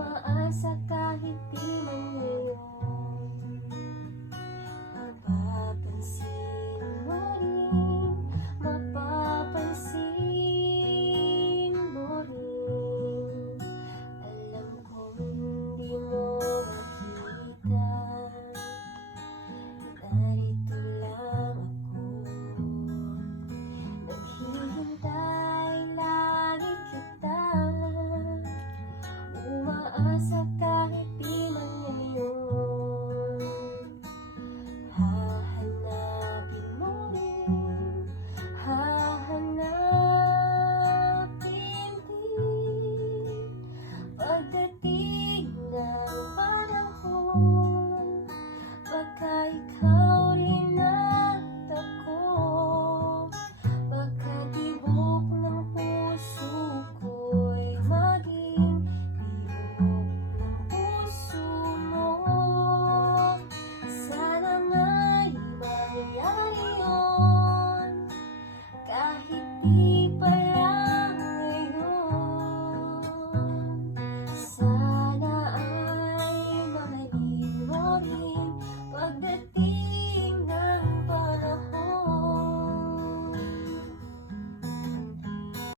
umaasa kahit di man ngayon. me.